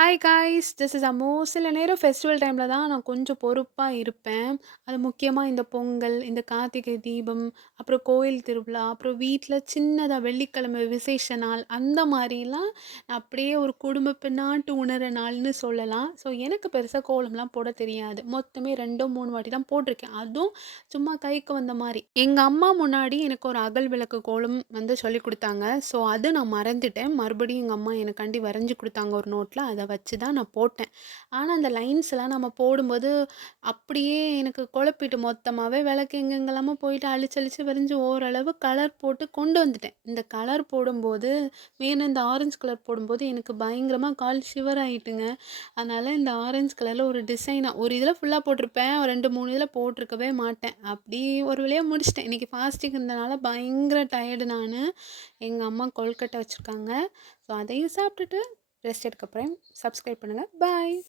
Hi guys this is Ammu. சில நேரம் festival டைமில் தான் நான் கொஞ்சம் பொறுப்பாக இருப்பேன். அது முக்கியமாக இந்த பொங்கல், இந்த கார்த்திகை தீபம், அப்புறம் கோயில் திருவிழா, அப்புறம் வீட்டில் சின்னதாக வெள்ளிக்கிழமை விசேஷ நாள் அந்த மாதிரிலாம் நான் அப்படியே ஒரு குடும்ப பின்னாட்டு உணர நாள்னு சொல்லலாம். ஸோ எனக்கு பெருசாக கோலம்லாம் போட தெரியாது. மொத்தமே 2 3 வாட்டி தான் போட்டிருக்கேன். அதுவும் சும்மா கைக்கு வந்த மாதிரி. எங்கள் அம்மா முன்னாடி எனக்கு ஒரு அகல் விளக்கு கோலம் வந்து சொல்லிக் கொடுத்தாங்க. ஸோ அது நான் மறந்துட்டேன். மறுபடியும் எங்கள் அம்மா எனக்காண்டி வரைஞ்சி கொடுத்தாங்க ஒரு நோட்டில். அதை வச்சு தான் நான் போட்டேன். ஆனா, அந்த லைன்ஸ்லாம் நம்ம போடும்போது, அப்படியே எனக்கு குழப்பிட்டு மொத்தமாவே விளக்கு எங்கெங்கெல்லாமோ போயிட்டு அழிச்சு அழிச்சு வரைஞ்சு ஓரளவு கலர் போட்டு கொண்டு வந்துட்டேன். இந்த கலர் போடும்போது, மெயினா இந்த ஆரஞ்சு கலர் போடும்போது எனக்கு பயங்கரமா கால் ஷிவர் ஆயிட்டுங்க. அதனால இந்த ஆரஞ்சு கலர்ல ஒரு டிசைனா ஒரு இதில ஃபுல்லா போட்டிருப்பேன். ஒரு 2, 3 இதில போட்டிருக்கவே மாட்டேன். அப்படி ஒரு வழியா முடிச்சுட்டேன். இன்னைக்கு ஃபாஸ்டிங் இருந்தனால பயங்கர டயர்டு நானு. எங்க அம்மா கொழுக்கட்டை வச்சிருக்காங்க. ஸோ அதையும் சாப்பிட்டுட்டு ரெஸ்ட் எடுக்க போறேன். சப்ஸ்கிரைப் பண்ணுங்க. பாய்.